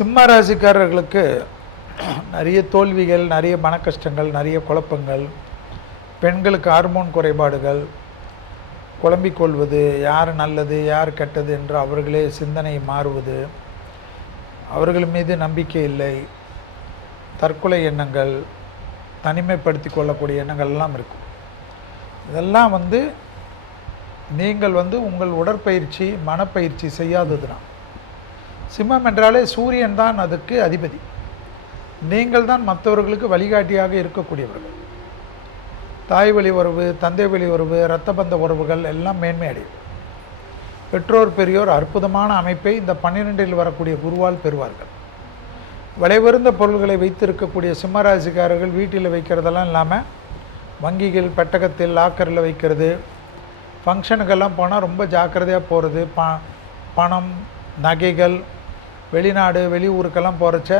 சிம்ம ராசிக்காரர்களுக்கு நிறைய தோல்விகள், நிறைய மன கஷ்டங்கள், நிறைய குழப்பங்கள், பெண்களுக்கு ஹார்மோன் குறைபாடுகள், குழம்பிக் கொள்வது, யார் நல்லது யார் கெட்டது என்று அவர்களே சிந்தனை மாறுவது, அவர்கள் மீது நம்பிக்கை இல்லை, தற்கொலை எண்ணங்கள், தனிமைப்படுத்தி கொள்ளக்கூடிய எண்ணங்கள் எல்லாம் இருக்கும். இதெல்லாம் நீங்கள் உங்கள் உடற்பயிற்சி மனப்பயிற்சி செய்யாதது தான். சிம்மம் என்றாலே சூரியன் தான் அதுக்கு அதிபதி. நீங்கள் தான் மற்றவர்களுக்கு வழிகாட்டியாக இருக்கக்கூடியவர்கள். தாய் வழி உறவு, தந்தை வழி உறவு, இரத்த பந்த உறவுகள் எல்லாம் மேன்மை அடையும். பெற்றோர் பெரியோர் அற்புதமான அமைப்பை இந்த 12இல் வரக்கூடிய குருவால் பெறுவார்கள். விலையுயர்ந்த பொருள்களை வைத்திருக்கக்கூடிய சிம்மராசிக்காரர்கள் வீட்டில் வைக்கிறதெல்லாம் இல்லாமல் வங்கிகள், பெட்டகத்தில், லாக்கரில் வைக்கிறது, ஃபங்க்ஷனுக்கெல்லாம் போனால் ரொம்ப ஜாக்கிரதையாக போகிறது. பணம், நகைகள், வெளிநாடு வெளியூருக்கெல்லாம் போகிறச்ச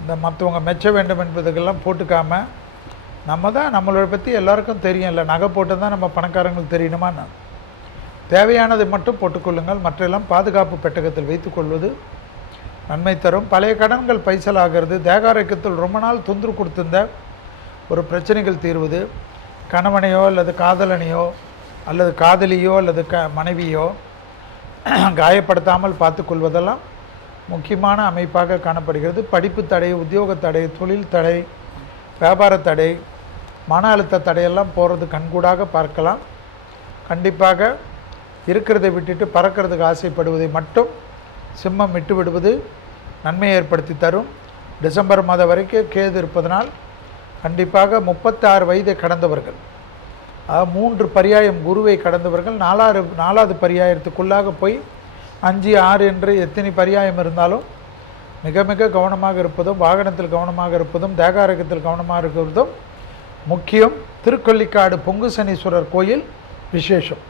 இந்த மற்றவங்க மெச்ச வேண்டும் என்பதுக்கெல்லாம் போட்டுக்காமல் நம்மளோட பற்றி எல்லாருக்கும் தெரியும் இல்லை, நகை போட்டு தான் நம்ம பணக்காரங்களுக்கு தெரியணுமா? தேவையானதை மட்டும் போட்டுக்கொள்ளுங்கள், மற்றெல்லாம் பாதுகாப்பு பெட்டகத்தில் வைத்துக்கொள்வது நன்மை தரும். பழைய கடன்கள் பைசல் ஆகிறது, தேகாரோக்கியத்தில் ரொம்ப நாள் தொந்தரவு கொடுத்திருந்த ஒரு பிரச்சனைகள் தீர்வது, கணவனையோ அல்லது காதலனையோ அல்லது காதலியோ அல்லது மனைவியோ காயப்படுத்தாமல் பார்த்து கொள்வதெல்லாம் முக்கியமான அமைப்பாக காணப்படுகிறது. படிப்பு தடை, உத்தியோக தடை, தொழில் தடை, வியாபார தடை, மன அழுத்த தடையெல்லாம் போகிறது கண்கூடாக பார்க்கலாம். கண்டிப்பாக இருக்கிறதை விட்டுட்டு பறக்கிறதுக்கு ஆசைப்படுவதை மட்டும் சிம்மம் விட்டு விடுவது நன்மையை ஏற்படுத்தி தரும். டிசம்பர் மாதம் வரைக்கும் கேது இருப்பதனால் கண்டிப்பாக 36 வயதை கடந்தவர்கள், 3 பரியாயம் குருவை கடந்தவர்கள் 4வது பரியாயத்துக்குள்ளாக போய் 5, 6 என்று எத்தனை பரியாயம் இருந்தாலும் மிக மிக கவனமாக இருப்பதும், வாகனத்தில் கவனமாக இருப்பதும், தேகாரோக்கியத்தில் கவனமாக இருக்கிறதும் முக்கியம். திருக்கொள்ளிக்காடு பொங்கு சனீஸ்வரர் கோயில் விசேஷம்.